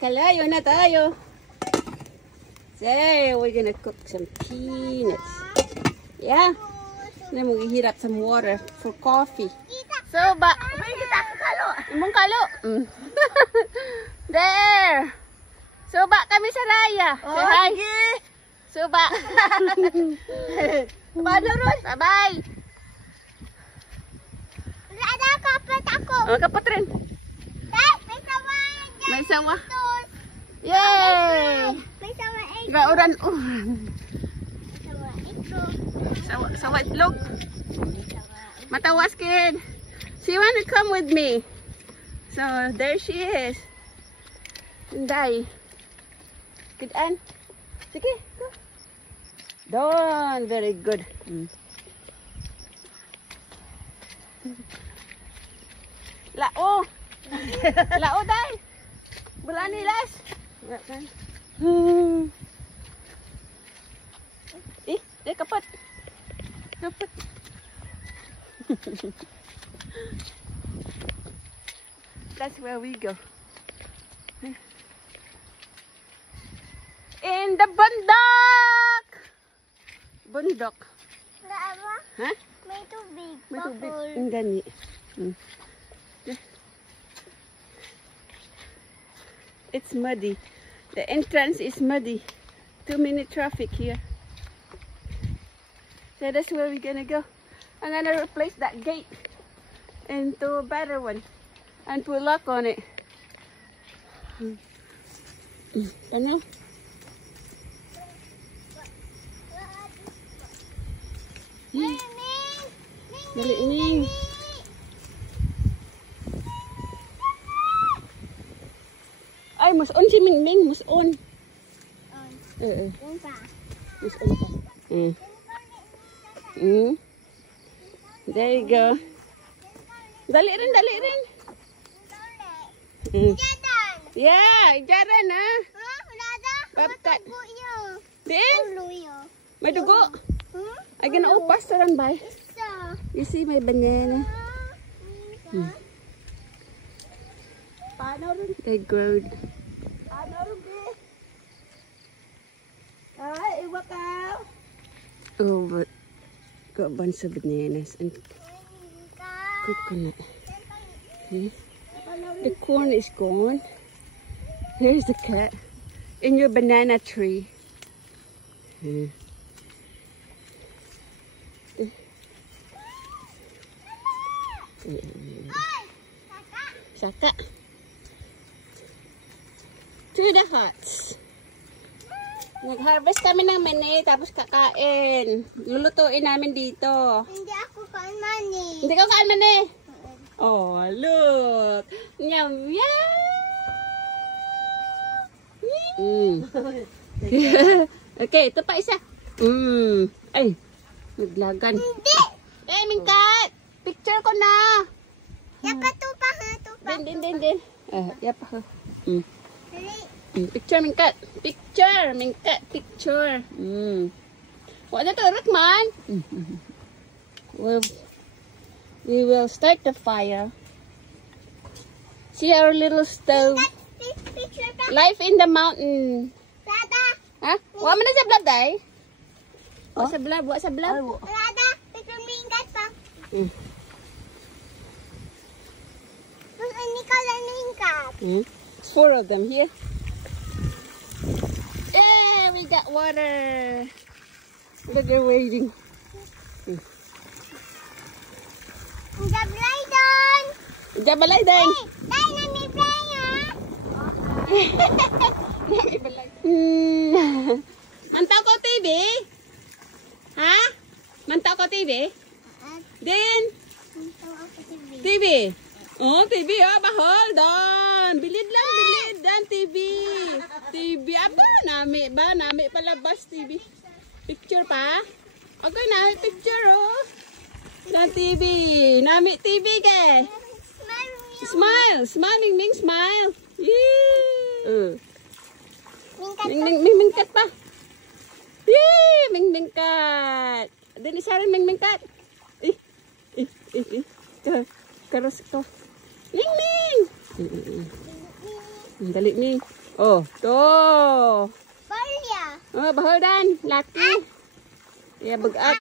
Kalayo na tayo. So, we're gonna cook some peanuts. Yeah. Na maghihirap some water for coffee. So, ba? Imong kalo. There. So, ba kami sa Raya. Say hi. So, ba. Bye-bye. Ada kapit ako. Kapot rin. May sawa. May sawa. Yay! May sawa egg. Gauran-uran. Sawa ito. Sawa itlog. Matawas kid. She wanna come with me. So there she is. Inday. Good an. Sige, go. Done. Very good. Lao. Lao day. Bulan nilas. Kapot. Kapot. That's where we go. In the bundok. Bundok. Apa? Huh? May tubig. May tubig. Bubble. Ang gani. It's muddy. The entrance is muddy. 2-minute traffic here. So that's where we're gonna go. I'm gonna replace that gate into a better one and put lock on it. Ano? Dali, Ning. Ay, mas on si Ming Ming, mas on. Yung pa. Mas on pa. There you go. Dali rin, dali rin. Jadan. Yeah, jaran ha. Nada. Babkat. Buyo. Din? Luyo. May dugo. Ay, ginaupas sa ran ba? Isa. You see my banana? Paano rin? They growed. Paano rin? Ay, iwa ka. Oh, but got a bunch of bananas and coconut. See? The corn is gone. Here's the cat in your banana tree. Saka. To the huts. Nag-harvest kami ng mani, tapos kakain. Lulutuin namin dito. Hindi ako kain mani. Hindi ka kain mani? Oh, look. Yum, yum. Okay, ito pa isa. Ay, naglagan. Hindi. Eh, Mingkat. Picture ko na. Yapa tupa ha, tupa. Din. Yapa ha. Dali. Picture, Mingkat. Picture, Mingkat. Picture. Wala to, Rakman. We will start the fire. See our little stove. Picture pa. Life in the mountain. Rada. Ha? Wa man na sa vlog, day? Wa sa vlog. Rada. Picture minggat pa. Terus ini kalau minggat. 4 of them here. Yeah, we got water. Look, they're waiting. Udah belai don. Udah balay din. Dai nami belai ha. Mantaw ko TV? Ha? Mantaw ko TV? Din? TV? Oh, TV bahol don. Bilid lang, bilid dan TV. TV apa? Nami palabas TV. Picture pa? Okay, nami picture oh. Dan TV. Nami TV ke? Smile, Ming Ming smile. Yeah. Ming kat pa. Yee, Ming kat. Dili sa rin Ming kat. Karos ko. Ming. Dali Ming. Oh, tuh. Balya. Oh, bahadan. Laki. Ya, begat.